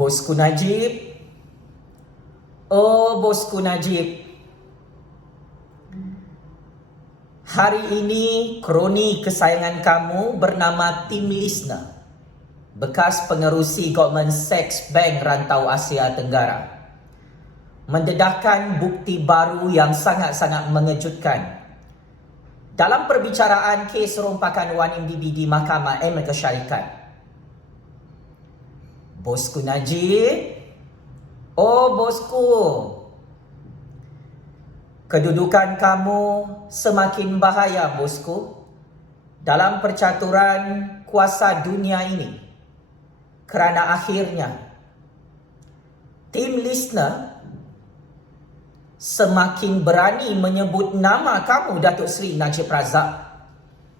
Bosku Najib, oh bosku Najib, hari ini kroni kesayangan kamu bernama Tim Listener, bekas pengerusi Goldman Sachs Bank Rantau Asia Tenggara, mendedahkan bukti baru yang sangat-sangat mengejutkan dalam perbicaraan kes rompakan 1MDB di Mahkamah Amerika Syarikat. Bosku Najib, oh bosku, kedudukan kamu semakin bahaya bosku dalam percaturan kuasa dunia ini, kerana akhirnya Tim Listener semakin berani menyebut nama kamu, Datuk Seri Najib Razak,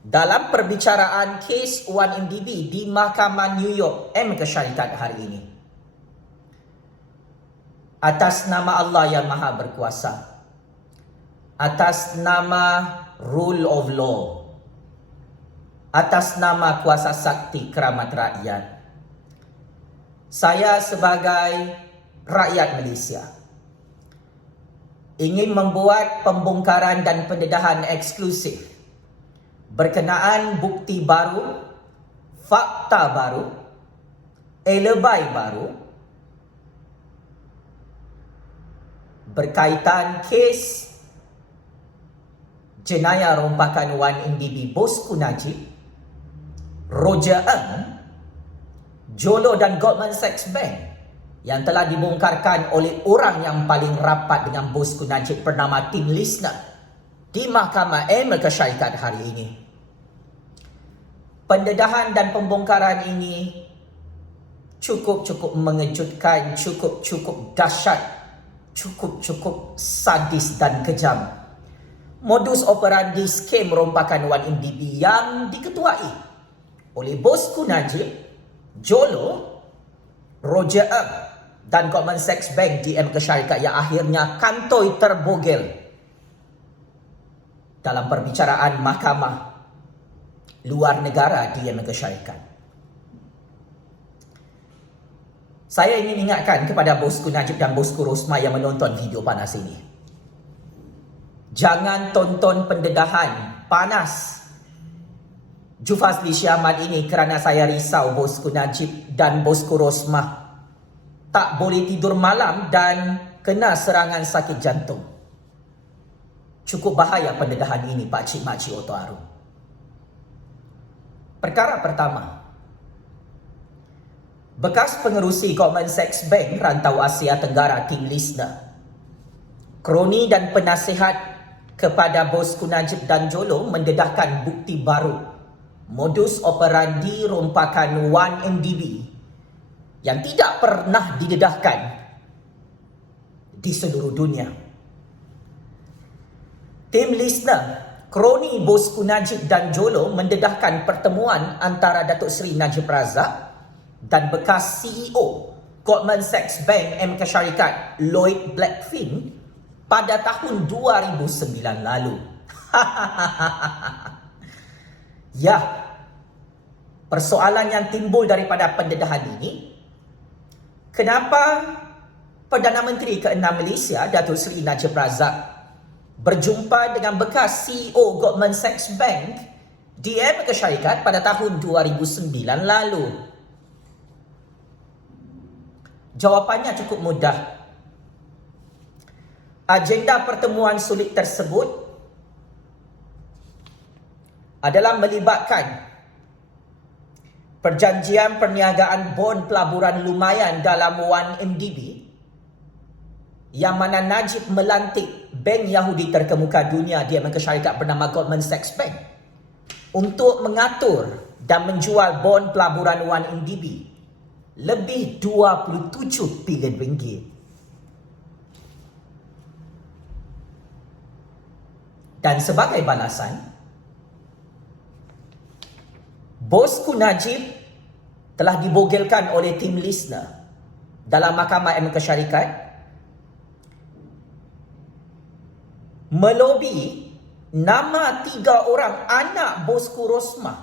dalam perbicaraan kes 1MDB di Mahkamah New York, Amerika Syarikat hari ini. Atas nama Allah yang Maha Berkuasa, atas nama Rule of Law, atas nama kuasa sakti keramat rakyat, saya sebagai rakyat Malaysia ingin membuat pembongkaran dan pendedahan eksklusif berkenaan bukti baru, fakta baru, alibi baru berkaitan kes jenayah rompakan 1MDB bosku Najib, Roger Ng, Jolo dan Goldman Sachs Bank yang telah dibongkarkan oleh orang yang paling rapat dengan bosku Najib bernama Tim Listener di Mahkamah Amerika Syarikat hari ini. Pendedahan dan pembongkaran ini cukup mengejutkan, cukup dahsyat, cukup sadis dan kejam. Modus operandi skem rompakan 1MDB yang diketuai oleh bosku Najib, Jolo, Roger Ng dan Goldman Sachs Bank di Amerika Syarikat yang akhirnya kantoi terbogel dalam perbicaraan mahkamah luar negara di Amerika Syarikat. Saya ingin ingatkan kepada bosku Najib dan bosku Rosmah yang menonton video panas ini, jangan tonton pendedahan panas Jufazli Syahmad ini kerana saya risau bosku Najib dan bosku Rosmah tak boleh tidur malam dan kena serangan sakit jantung. Cukup bahaya pendedahan ini pakcik makcik Oto Arum. Perkara pertama, bekas pengerusi Goldman Sachs Bank Rantau Asia Tenggara Tim Listener, kroni dan penasihat kepada bosku Najib dan Jolo mendedahkan bukti baru modus operandi rompakan 1MDB yang tidak pernah didedahkan di seluruh dunia. Tim Listener, kroni bosku Najib dan Jolo mendedahkan pertemuan antara Datuk Seri Najib Razak dan bekas CEO Goldman Sachs Bank Amerika Syarikat Lloyd Blackfin pada tahun 2009 lalu. Ya, persoalan yang timbul daripada pendedahan ini, kenapa Perdana Menteri ke-6 Malaysia, Datuk Seri Najib Razak, berjumpa dengan bekas CEO Goldman Sachs Bank di Amerika Syarikat pada tahun 2009 lalu? Jawapannya cukup mudah. Agenda pertemuan sulit tersebut adalah melibatkan perjanjian perniagaan bond pelaburan lumayan dalam 1MDB yang mana Najib melantik bank Yahudi terkemuka dunia di Amerika Syarikat bernama Goldman Sachs Bank untuk mengatur dan menjual bond pelaburan 1MDB lebih 27 bilion ringgit. Dan sebagai balasan, bosku Najib telah dibogelkan oleh Tim Listener dalam Mahkamah Amerika Syarikat melobi nama 3 orang anak bosku Rosmah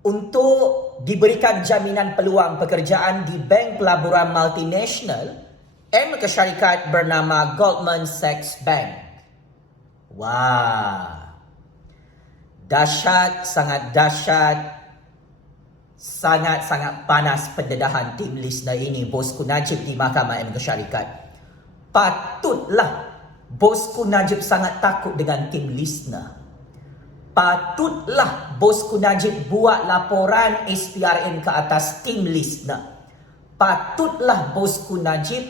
untuk diberikan jaminan peluang pekerjaan di bank pelaburan multinasional Amerika Syarikat bernama Goldman Sachs Bank. Wah, dahsyat, sangat dahsyat, sangat-sangat panas pendedahan tim Lisna ini, Bosku Najib di Mahkamah Amerika Syarikat. Patutlah Bosku Najib sangat takut dengan tim Lisna. Patutlah Bosku Najib buat laporan SPRN ke atas tim Lisna. Patutlah Bosku Najib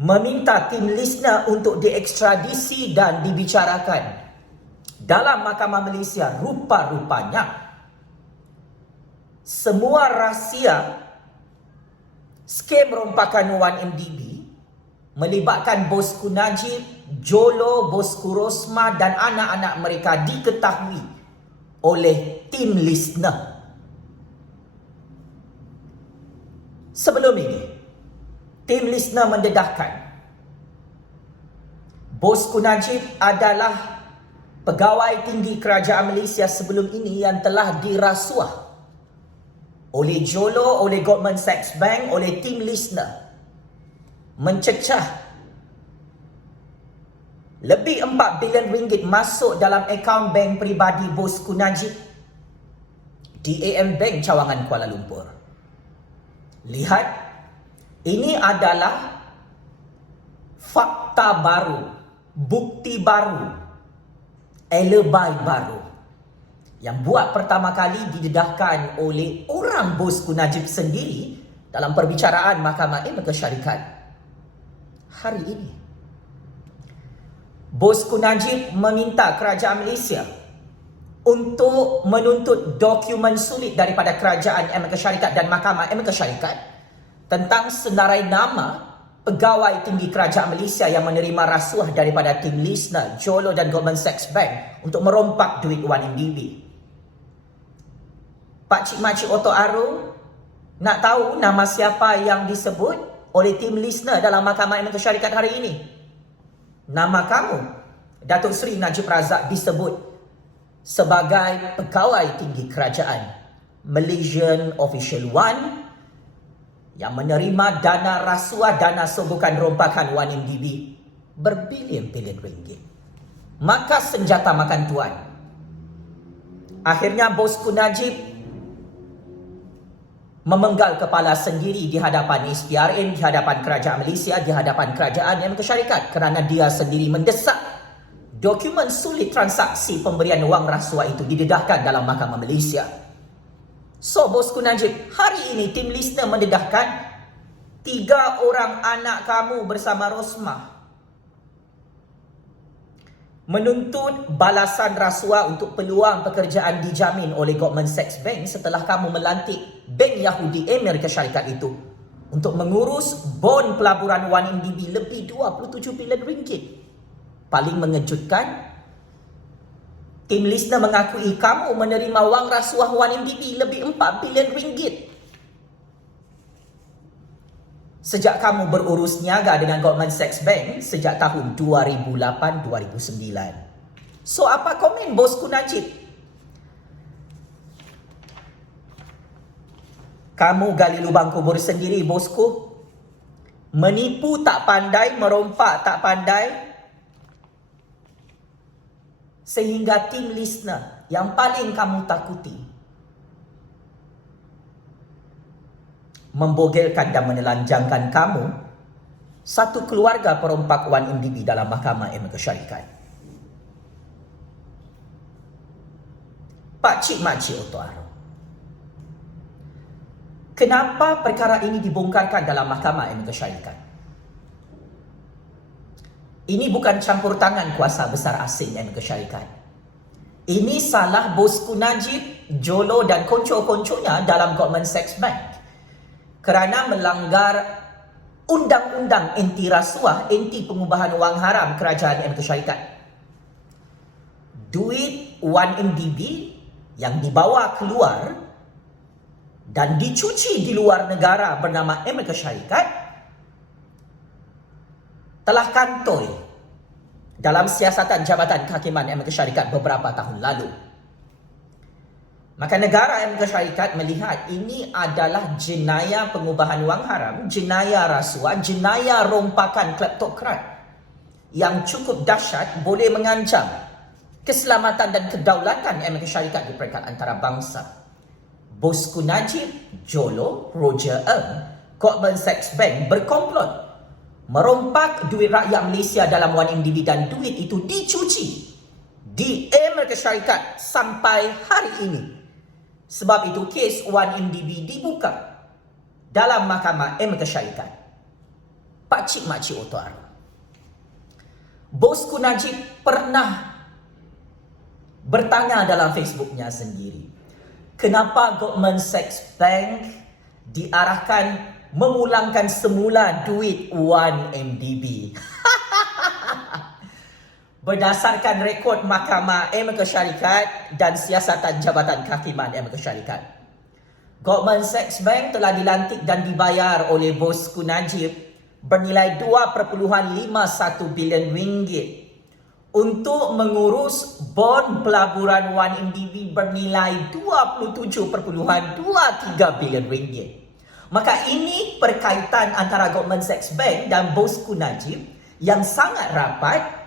meminta tim Lisna untuk diekstradisi dan dibicarakan dalam Mahkamah Malaysia. Rupa-rupanya semua rahsia skem rompakan 1MDB melibatkan Bosku Najib, Jolo, Bosku Rosma dan anak-anak mereka diketahui oleh tim Lisna. Sebelum ini, tim Lisna mendedahkan Bosku Najib adalah pegawai tinggi kerajaan Malaysia sebelum ini yang telah dirasuah oleh Jolo, oleh Goldman Sachs Bank, oleh tim Lisna, mencecah lebih 4 bilion ringgit masuk dalam akaun bank peribadi Bosku Najib di AM Bank Cawangan Kuala Lumpur. Lihat, ini adalah fakta baru, bukti baru, alibi baru yang buat pertama kali didedahkan oleh orang Bosku Najib sendiri dalam perbicaraan Mahkamah Amerika Syarikat hari ini. Bosku Najib meminta kerajaan Malaysia untuk menuntut dokumen sulit daripada kerajaan Amerika Syarikat dan Mahkamah Amerika Syarikat tentang senarai nama pegawai tinggi kerajaan Malaysia yang menerima rasuah daripada tim Lisna, Jolo dan Goldman Sachs Bank untuk merompak duit 1MDB. Pakcik Makcik Oto Arung nak tahu nama siapa yang disebut oleh tim Lisna dalam Mahkamah Amerika Syarikat hari ini? Nama kamu, Datuk Seri Najib Razak, disebut sebagai pegawai tinggi kerajaan Malaysian Official One yang menerima dana rasuah, dana sogokan rompakan 1MDB berbilion-bilion ringgit. Maka senjata makan tuan. Akhirnya Bosku Najib memenggal kepala sendiri di hadapan SPRN, di hadapan kerajaan Malaysia, di hadapan kerajaan Amerika Syarikat kerana dia sendiri mendesak dokumen sulit transaksi pemberian wang rasuah itu didedahkan dalam Mahkamah Malaysia. So, Bosku Najib, hari ini tim Lisna mendedahkan 3 orang anak kamu bersama Rosmah menuntut balasan rasuah untuk peluang pekerjaan dijamin oleh Goldman Sachs Bank setelah kamu melantik Bank Yahudi Amerika Syarikat itu untuk mengurus bon pelaburan 1MDB lebih 27 bilion ringgit. Paling mengejutkan, tim Lisna mengakui kamu menerima wang rasuah 1MDB lebih 4 bilion ringgit sejak kamu berurus niaga dengan Goldman Sachs Bank sejak tahun 2008-2009. So, apa komen Bosku Najib? Kamu gali lubang kubur sendiri, Bosku. Menipu tak pandai, merompak tak pandai, sehingga tim Lisna yang paling kamu takuti membogelkan dan menelanjangkan kamu, satu keluarga perompak 1MDB dalam Mahkamah Amerika Syarikat. Pakcik Makcik Oto Arung, kenapa perkara ini dibongkarkan dalam Mahkamah Amerika Syarikat? Ini bukan campur tangan kuasa besar asing Amerika Syarikat. Ini salah Bosku Najib, Jolo dan konco-konconya dalam Goldman Sachs Bank kerana melanggar undang-undang anti rasuah, anti pengubahan wang haram kerajaan Amerika Syarikat. Duit 1MDB yang dibawa keluar dan dicuci di luar negara bernama Amerika Syarikat telah kantoi dalam siasatan Jabatan Kehakiman Amerika Syarikat beberapa tahun lalu. Maka negara Amerika Syarikat melihat ini adalah jenayah pengubahan wang haram, jenayah rasuah, jenayah rompakan kleptokrat yang cukup dahsyat, boleh mengancam keselamatan dan kedaulatan Amerika Syarikat di peringkat antarabangsa. Bosku Najib, Jolo, Roger Ng, Goldman Sachs Bank berkomplot merompak duit rakyat Malaysia dalam 1MDB dan duit itu dicuci di Amerika Syarikat sampai hari ini. Sebab itu kes 1MDB dibuka dalam Mahkamah Amerika Syarikat. Pakcik makcik Oto Arun. Bosku Najib pernah bertanya dalam Facebooknya sendiri, kenapa Goldman Sachs Bank diarahkan memulangkan semula duit 1MDB? Berdasarkan rekod Mahkamah Amerika Syarikat dan siasatan Jabatan Kehakiman Amerika Syarikat, Goldman Sachs Bank telah dilantik dan dibayar oleh Bosku Najib bernilai 2.51 bilion ringgit untuk mengurus bond pelaburan 1MDB bernilai 27.23 bilion ringgit. Maka ini perkaitan antara Goldman Sachs Bank dan Bosku Najib yang sangat rapat,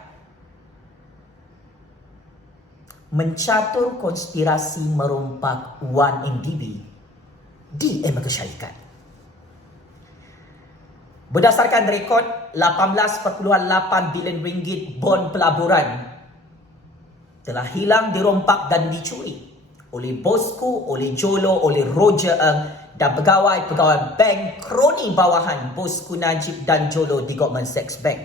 mencatur konspirasi merompak 1MDB di Amerika Syarikat. Berdasarkan rekod, 18.8 bilion ringgit bond pelaburan telah hilang, dirompak dan dicuri oleh Bosku, oleh Jolo, oleh Roger Ng dan pegawai-pegawai bank kroni bawahan Bosku Najib dan Jolo di Goldman Sachs Bank.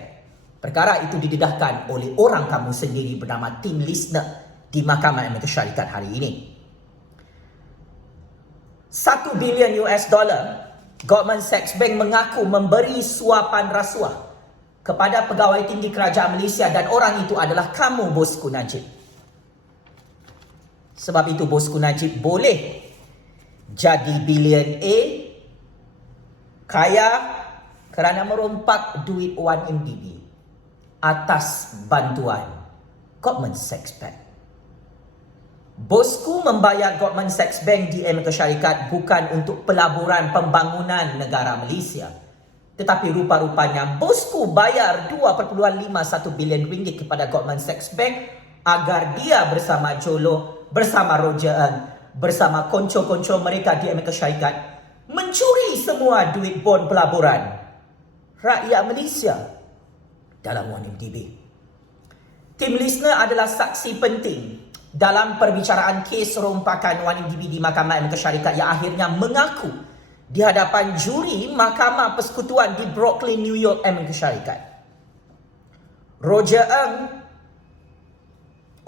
Perkara itu didedahkan oleh orang kamu sendiri bernama Tim Lisner di Mahkamah Amerika Syarikat hari ini. 1 bilion US dollar Goldman Sachs Bank mengaku memberi suapan rasuah kepada pegawai tinggi kerajaan Malaysia dan orang itu adalah kamu, Bosku Najib. Sebab itu Bosku Najib boleh jadi billionaire kaya kerana merompak duit 1MDB atas bantuan Goldman Sachs Bank. Bosku membayar Goldman Sachs Bank di Amerika Syarikat bukan untuk pelaburan pembangunan negara Malaysia, tetapi rupa-rupanya Bosku bayar 2.51 bilion ringgit kepada Goldman Sachs Bank agar dia bersama Jolo, bersama Roger Ng, bersama konco-konco mereka di Amerika Syarikat mencuri semua duit bond pelaburan rakyat Malaysia dalam 1MDB. Tim Lisner adalah saksi penting dalam perbicaraan kes rompakan 1MDB di Mahkamah Amerika Syarikat yang akhirnya mengaku di hadapan juri Mahkamah Persekutuan di Brooklyn, New York, Amerika Syarikat. Roger Ng,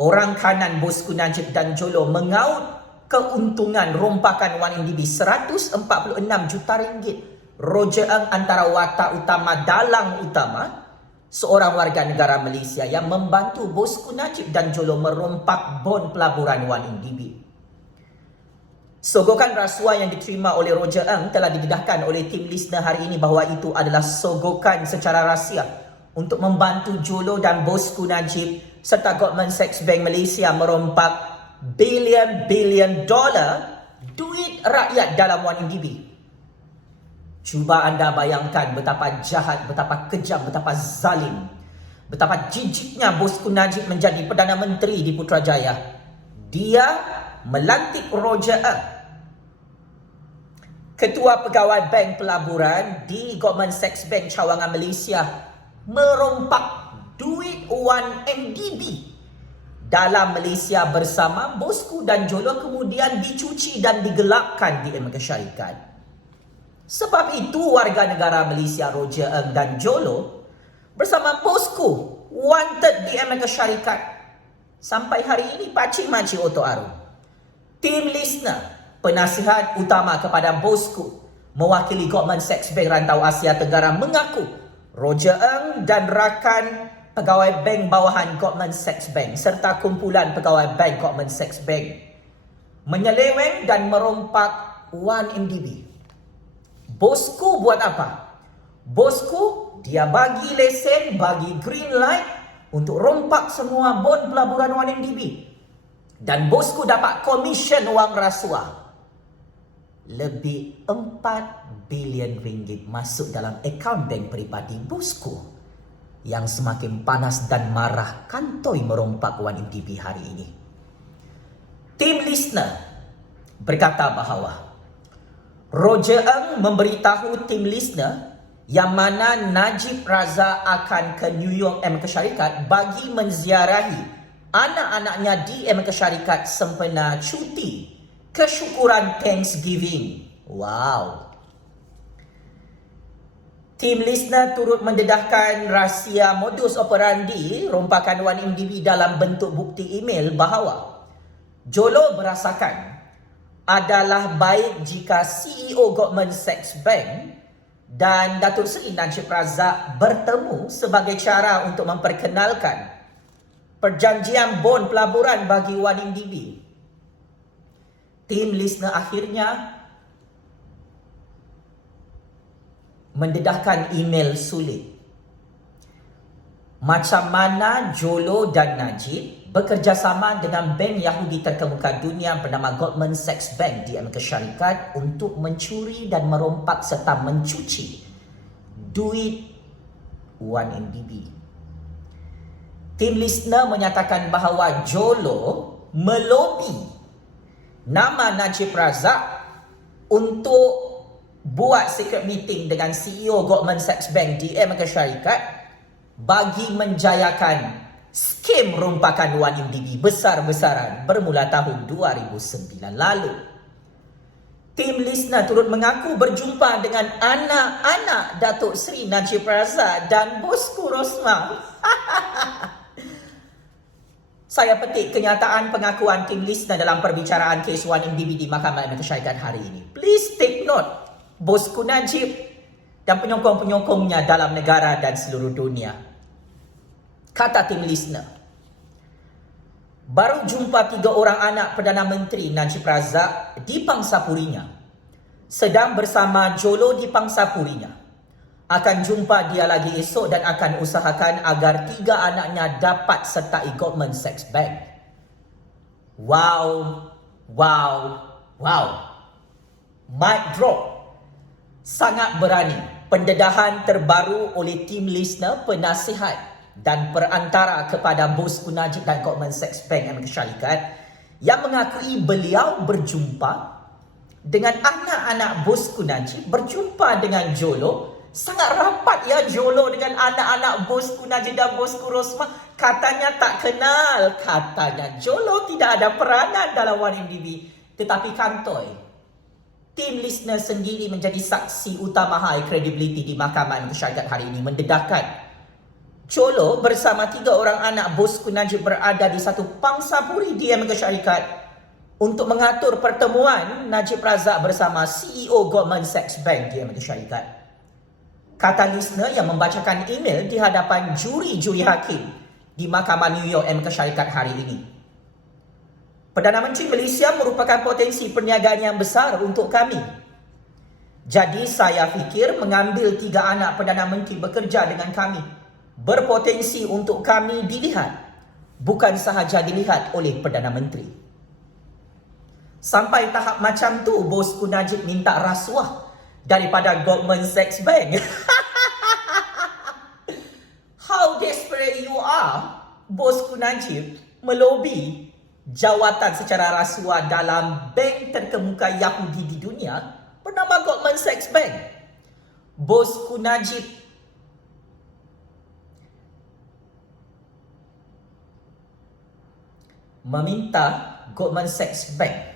orang kanan Bosku Najib dan Jolo, mengaut keuntungan rompakan 1MDB 146 juta ringgit. Roger Ng antara watak utama, dalang utama, seorang warga negara Malaysia yang membantu Bosku Najib dan Jolo merompak bond pelaburan 1MDB. Sogokan rasuah yang diterima oleh Roger Ng telah didedahkan oleh Tim Lisner hari ini bahawa itu adalah sogokan secara rahsia untuk membantu Jolo dan Bosku Najib serta Goldman Sachs Bank Malaysia merompak bilion dolar duit rakyat dalam 1MDB. Cuba anda bayangkan betapa jahat, betapa kejam, betapa zalim, betapa jijiknya Bosku Najib menjadi Perdana Menteri di Putrajaya. Dia melantik Roger Ng, Ketua Pegawai Bank Pelaburan di Goldman Sachs Bank Cawangan Malaysia, merompak duit 1MDB dalam Malaysia bersama Bosku dan Jolo, kemudian dicuci dan digelapkan di Amerika Syarikat. Sebab itu warga negara Malaysia Roger Ng dan Jolo bersama Bosku wanted di Amerika Syarikat. Sampai hari ini Pakcik Makcik Oto Arun, Tim Lisner, penasihat utama kepada Bosku, mewakili Goldman Sachs Bank Rantau Asia Tenggara, mengaku Roger Ng dan rakan pegawai bank bawahan Goldman Sachs Bank serta kumpulan pegawai bank Goldman Sachs Bank menyeleweng dan merompak 1MDB. Bosku buat apa? Bosku dia bagi lesen, bagi green light untuk rompak semua bond pelaburan 1MDB. Dan bosku dapat komisen wang rasuah lebih 4 bilion ringgit masuk dalam akaun bank peribadi bosku yang semakin panas dan marah kantoi merompak 1MDB hari ini. Tim listener berkata bahawa Roger Ng memberitahu tim listener yang mana Najib Razak akan ke New York Amerika Syarikat bagi menziarahi anak-anaknya di Amerika Syarikat sempena cuti kesyukuran Thanksgiving. Wow. Tim listener turut mendedahkan rahsia modus operandi rompakan 1MDB dalam bentuk bukti email bahawa Jolo berasakan adalah baik jika CEO Goldman Sachs Bank dan Datuk Seri Najib Razak bertemu sebagai cara untuk memperkenalkan perjanjian bon pelaburan bagi 1MDB. Tim listener akhirnya mendedahkan email sulit. Macam mana Jolo dan Najib bekerjasama dengan bank Yahudi terkemuka dunia bernama Goldman Sachs Bank di Amerika Syarikat untuk mencuri dan merompak serta mencuci duit 1MDB. Tim listener menyatakan bahawa Jolo melobi nama Najib Razak untuk buat secret meeting dengan CEO Goldman Sachs Bank di Amerika Syarikat bagi menjayakan skim rompakan 1MDB besar-besaran bermula tahun 2009 lalu. Tim listener turut mengaku berjumpa dengan anak-anak Datuk Seri Najib Razak dan bosku Rosmah. Saya petik kenyataan pengakuan tim listener dalam perbicaraan kes 1MDB di Mahkamah Amerika Syarikat hari ini. Please take note, bosku Najib dan penyokong-penyokongnya dalam negara dan seluruh dunia. Kata tim listener, baru jumpa 3 orang anak Perdana Menteri Najib Razak di Pangsapurinya. Sedang bersama Jolo di Pangsapurinya. Akan jumpa dia lagi esok dan akan usahakan agar 3 anaknya dapat sertai Goldman Sachs Bank. Wow, wow, wow. Mic drop. Sangat berani. Pendedahan terbaru oleh tim listener, penasihat dan perantara kepada bosku Najib dan Goldman Sachs Bank Amerika Syarikat yang mengakui beliau berjumpa dengan anak-anak bosku Najib, berjumpa dengan Jolo. Sangat rapat ya Jolo dengan anak-anak bosku Najib dan bosku Rosmah. Katanya tak kenal. Katanya Jolo tidak ada peranan dalam 1MDB. Tetapi kantoi, tim listener sendiri menjadi saksi utama high credibility di Mahkamah Amerika Syarikat hari ini mendedahkan Jolo bersama 3 orang anak bosku Najib berada di satu pangsapuri di Amerika Syarikat untuk mengatur pertemuan Najib Razak bersama CEO Goldman Sachs Bank di Amerika Syarikat. Kata listener yang membacakan email di hadapan juri-juri hakim di Mahkamah New York Amerika Syarikat hari ini. Perdana Menteri Malaysia merupakan potensi perniagaan yang besar untuk kami. Jadi saya fikir mengambil 3 anak Perdana Menteri bekerja dengan kami berpotensi untuk kami dilihat, bukan sahaja dilihat oleh Perdana Menteri. Sampai tahap macam tu bosku Najib minta rasuah daripada Goldman Sachs Bank. How desperate you are, bosku Najib melobi jawatan secara rasuah dalam bank terkemuka Yahudi di dunia bernama Goldman Sachs Bank. Bosku Najib meminta Goldman Sachs Bank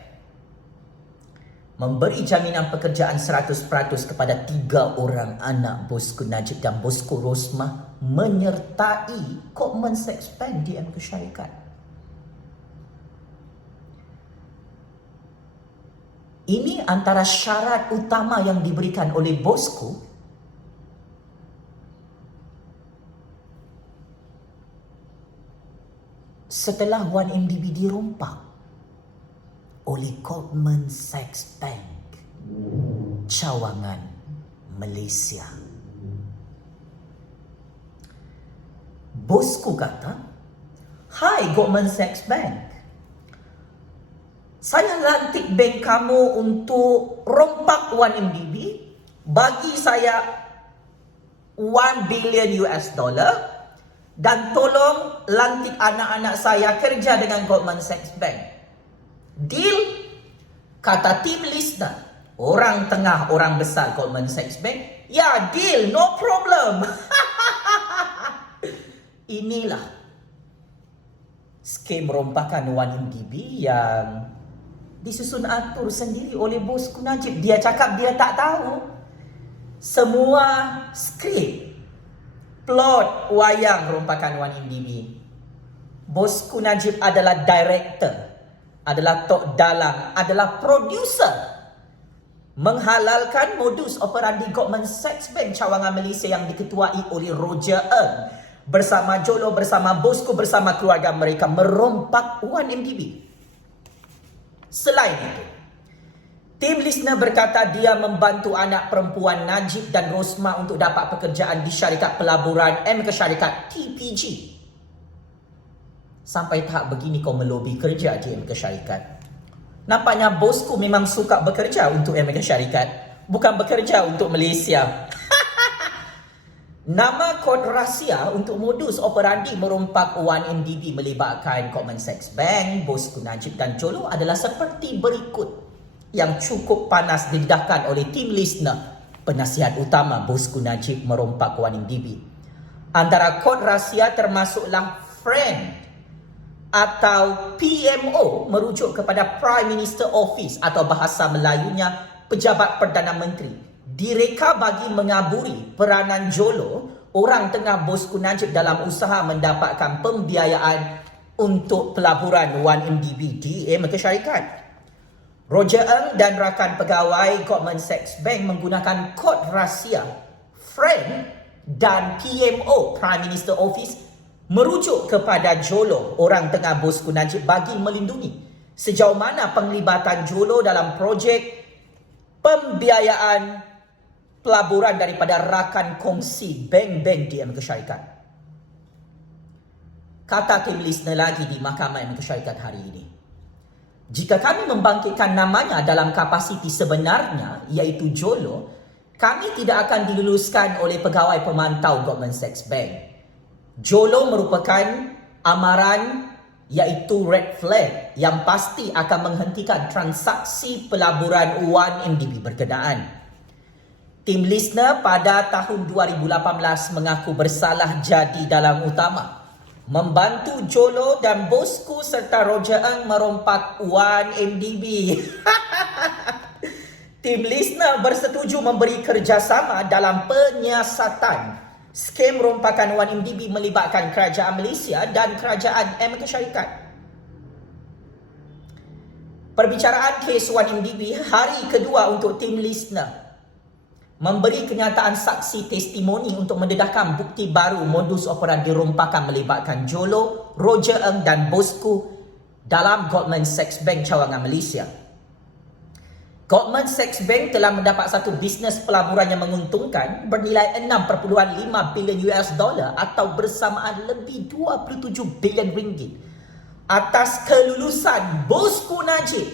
memberi jaminan pekerjaan 100% kepada 3 orang anak bosku Najib dan bosku Rosmah menyertai Goldman Sachs Bank di Amerika Syarikat. Ini antara syarat utama yang diberikan oleh bosku setelah 1MDB dirompak oleh Goldman Sachs Bank, Cawangan, Malaysia. Bosku kata, "Hai Goldman Sachs Bank, Saya lantik bank kamu untuk rompak 1 MDB, bagi saya 1 billion US dollar, dan tolong lantik anak-anak saya kerja dengan Goldman Sachs Bank. Deal? Kata tim listener, orang tengah, orang besar Goldman Sachs Bank, ya deal, no problem. Inilah skem rompakan 1 MDB yang disusun atur sendiri oleh bosku Najib. Dia cakap dia tak tahu. Semua skrip, plot wayang rompakan 1 MDB. Bosku Najib adalah director, adalah tok dalang, adalah producer. Menghalalkan modus operandi Goldman Sachs Bank cawangan Malaysia yang diketuai oleh Roger Ng bersama Jolo, bersama bosku, bersama keluarga mereka merompak 1 MDB. Selain itu, tim listener berkata dia membantu anak perempuan Najib dan Rosma untuk dapat pekerjaan di syarikat pelaburan MK Syarikat TPG. Sampai tahap begini kau melobi kerja di MK Syarikat. Nampaknya bosku memang suka bekerja untuk MK Syarikat, bukan bekerja untuk Malaysia. Nama kod rahsia untuk modus operandi merompak 1 MDB melibatkan Goldman Sachs Bank, bosku Najib dan Jolo adalah seperti berikut, yang cukup panas didedahkan oleh tim listener, penasihat utama bosku Najib merompak 1 MDB. Antara kod rahsia termasuklah friend atau PMO, merujuk kepada Prime Minister Office atau bahasa Melayunya Pejabat Perdana Menteri. Direka bagi mengaburi peranan Jolo, orang tengah bosku Najib dalam usaha mendapatkan pembiayaan untuk pelaburan 1 MDB di MK Syarikat. Roger Ng dan rakan pegawai Goldman Sachs Bank menggunakan kod rahsia friend dan PMO Prime Minister Office merujuk kepada Jolo, orang tengah bosku Najib, bagi melindungi sejauh mana penglibatan Jolo dalam projek pembiayaan pelaburan daripada rakan kongsi bank-bank di MK Syarikat. Kata tim listener lagi di Mahkamah MK Syarikat hari ini, jika kami membangkitkan namanya dalam kapasiti sebenarnya, iaitu Jolo, kami tidak akan diluluskan oleh pegawai pemantau Goldman Sachs Bank. Jolo merupakan amaran, iaitu red flag yang pasti akan menghentikan transaksi pelaburan 1 MDB berkenaan. Tim listener pada tahun 2018 mengaku bersalah jadi dalang utama, membantu Jolo dan bosku serta Roger Ng merompak 1 MDB. Tim listener bersetuju memberi kerjasama dalam penyiasatan skem rompakan 1 MDB melibatkan kerajaan Malaysia dan kerajaan MK Syarikat. Perbicaraan kes 1 MDB hari kedua untuk tim listener memberi kenyataan saksi testimoni untuk mendedahkan bukti baru modus operandi rompakan melibatkan Jolo, Roger Ng dan bosku dalam Goldman Sachs Bank cawangan Malaysia. Goldman Sachs Bank telah mendapat satu bisnes pelaburan yang menguntungkan bernilai 6.5 bilion US dollar atau bersamaan lebih 27 bilion ringgit atas kelulusan bosku Najib,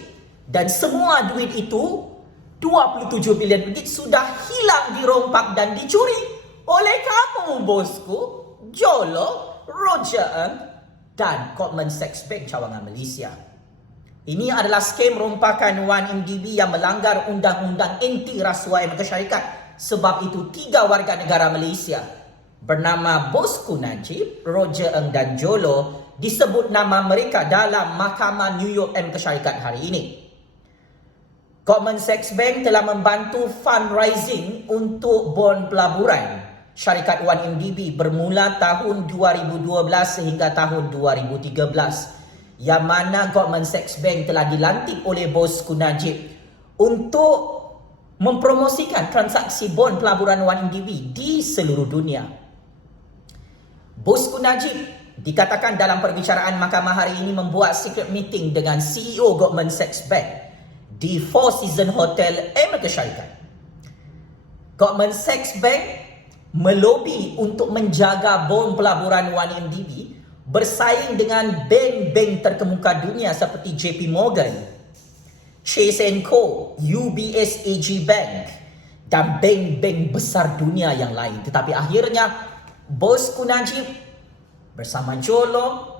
dan semua duit itu 27 bilion ringgit sudah hilang, dirompak dan dicuri oleh kamu bosku, Jolo, Roger Ng dan Goldman Sachs Bank cawangan Malaysia. Ini adalah skem rompakan 1 MDB yang melanggar undang-undang anti rasuah MK Syarikat. Sebab itu 3 warga negara Malaysia bernama bosku Najib, Roger Ng dan Jolo disebut nama mereka dalam Mahkamah New York MK Syarikat hari ini. Goldman Sachs Bank telah membantu fundraising untuk bon pelaburan syarikat 1 MDB bermula tahun 2012 sehingga tahun 2013, yang mana Goldman Sachs Bank telah dilantik oleh bosku Najib untuk mempromosikan transaksi bon pelaburan 1 MDB di seluruh dunia. Bosku Najib dikatakan dalam perbicaraan mahkamah hari ini membuat secret meeting dengan CEO Goldman Sachs Bank di Four Seasons Hotel MK Syarikat. Goldman Sachs Bank melobi untuk menjaga bon pelaburan 1 MDB bersaing dengan bank-bank terkemuka dunia seperti JP Morgan, Chase & Co, UBS AG Bank, dan bank-bank besar dunia yang lain. Tetapi akhirnya, bosku Najib bersama Jolo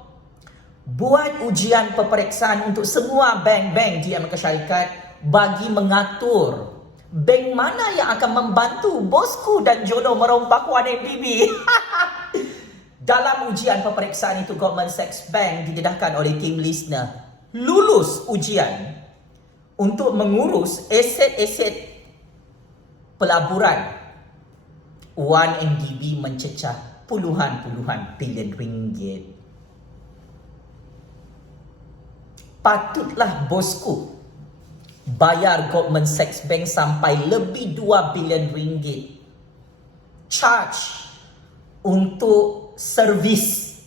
buat ujian peperiksaan untuk semua bank-bank di Amerika Syarikat bagi mengatur bank mana yang akan membantu bosku dan Jolo merompak 1MDB. Dalam ujian peperiksaan itu, Goldman Sachs Bank didedahkan oleh tim listener lulus ujian untuk mengurus aset-aset pelaburan 1MDB mencecah puluhan-puluhan bilion ringgit. Patutlah bosku bayar Goldman Sachs Bank sampai lebih 2 bilion ringgit charge untuk servis,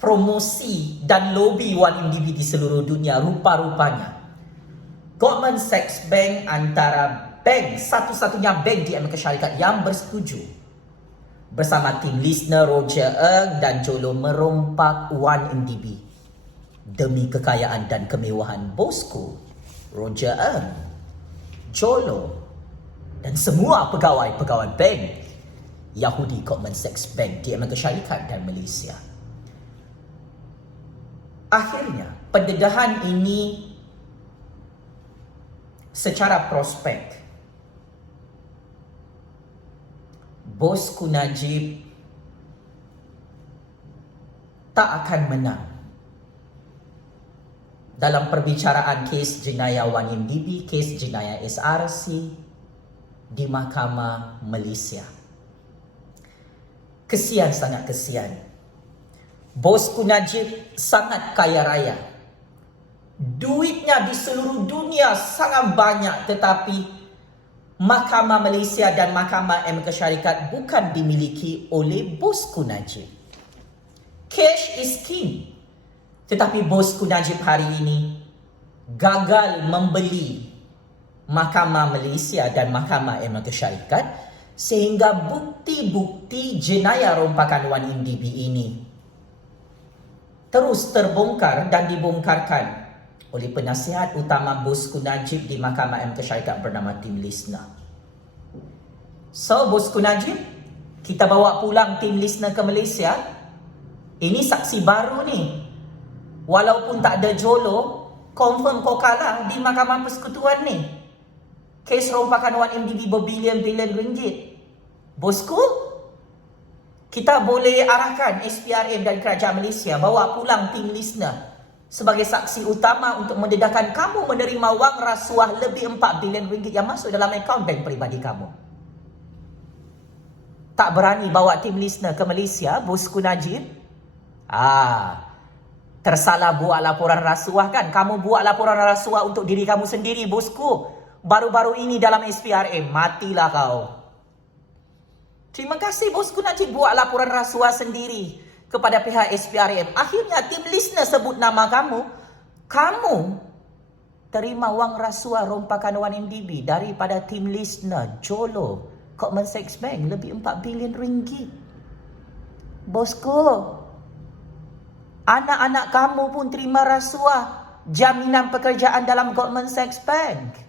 promosi dan lobby 1MDB di seluruh dunia. Rupa-rupanya Goldman Sachs Bank antara bank, satu-satunya bank di Amerika Syarikat yang bersetuju bersama tim listener Roger Ng dan Jolo merompak 1MDB demi kekayaan dan kemewahan bosku Roger Ng, Jolo dan semua pegawai-pegawai bank Yahudi Goldman Sachs Bank di Amerika Syarikat dan Malaysia. Akhirnya, pendedahan ini secara prospek bosku Najib tak akan menang dalam perbicaraan kes jenayah 1MDB, kes jenayah SRC di Mahkamah Malaysia. Kesian, sangat kesian. Bosku Najib sangat kaya raya. Duitnya di seluruh dunia sangat banyak, tetapi Mahkamah Malaysia dan Mahkamah Amerika Syarikat bukan dimiliki oleh bosku Najib. Cash is king. Tetapi bosku Najib hari ini gagal membeli Mahkamah Malaysia dan Mahkamah Amerika Syarikat sehingga bukti-bukti jenayah rompakan 1MDB ini terus terbongkar dan dibongkarkan oleh penasihat utama bosku Najib di Mahkamah Amerika Syarikat bernama Tim Listener. So, bosku Najib, kita bawa pulang Tim Listener ke Malaysia. Ini saksi baru ni. Walaupun tak ada Jolo, confirm kau kalah di Mahkamah Persekutuan ni. Kes rompakan 1MDB berbilion-bilion ringgit. Bosku, kita boleh arahkan SPRM dan Kerajaan Malaysia bawa pulang tim listener sebagai saksi utama untuk mendedahkan kamu menerima wang rasuah lebih 4 bilion ringgit yang masuk dalam akaun bank peribadi kamu. Tak berani bawa tim listener ke Malaysia, bosku Najib? Tersalah buat laporan rasuah kan? Kamu buat laporan rasuah untuk diri kamu sendiri, bosku. Baru-baru ini dalam SPRM, matilah kau. Terima kasih bosku Najib buat laporan rasuah sendiri kepada pihak SPRM. Akhirnya tim listener sebut nama kamu. Kamu terima wang rasuah rompakan 1MDB daripada tim listener Jolo Goldman Sachs Bank lebih 4 bilion ringgit. Bosku, anak-anak kamu pun terima rasuah jaminan pekerjaan dalam Goldman Sachs Bank.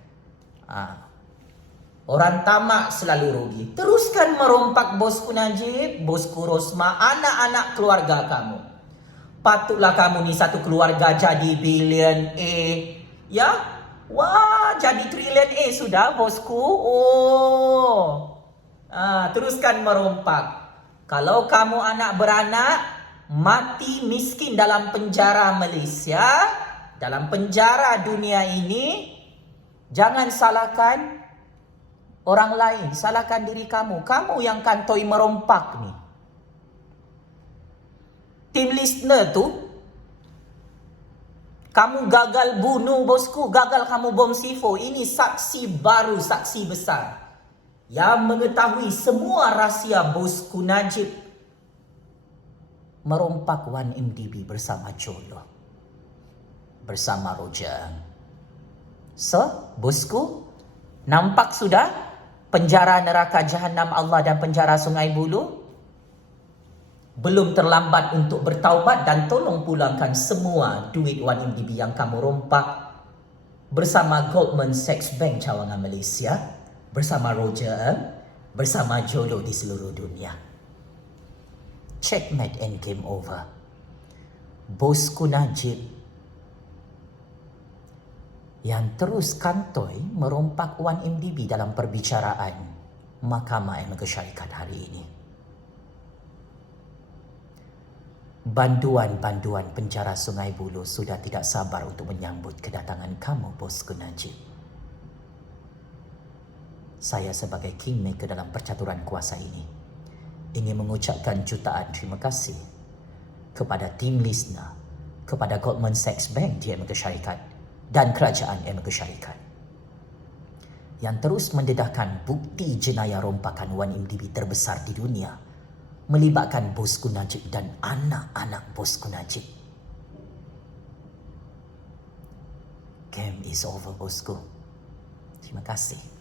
Orang tamak selalu rugi. Teruskan merompak bosku Najib, bosku Rosma, anak-anak keluarga kamu. Patutlah kamu ni satu keluarga jadi bilion A. Ya? Wah, jadi trilion A sudah bosku. Teruskan merompak. Kalau kamu anak beranak, mati miskin dalam penjara Malaysia, dalam penjara dunia ini, jangan salahkan orang lain, salahkan diri kamu. Kamu yang kantoi merompak ni. Tim listener tu, kamu gagal bunuh bosku, gagal kamu bom C4. Ini saksi baru, saksi besar yang mengetahui semua rahsia bosku Najib merompak 1MDB bersama Jolo, bersama Roger. So, bosku, nampak sudah penjara neraka Jahanam Allah dan penjara Sungai Buloh? Belum terlambat untuk bertaubat dan tolong pulangkan semua duit 1MDB yang kamu rompak bersama Goldman Sachs Bank cawangan Malaysia, bersama Roger Ng, bersama Jolo di seluruh dunia. Checkmate and game over. Bosku Najib yang terus kantoi merompak Wan MDB dalam perbicaraan Mahkamah Amanah Syarikat hari ini. Banduan-banduan penjara Sungai Buloh sudah tidak sabar untuk menyambut kedatangan kamu, Bosku Najib. Saya sebagai kingmaker dalam percaturan kuasa ini ingin mengucapkan jutaan terima kasih kepada tim LISNA, kepada Goldman Sachs Bank di Amerika Syarikat dan Kerajaan Amerika Syarikat yang terus mendedahkan bukti jenayah rompakan Wan MDB terbesar di dunia melibatkan Bosku Najib dan anak-anak Bosku Najib. Game is over, Bosku. Terima kasih.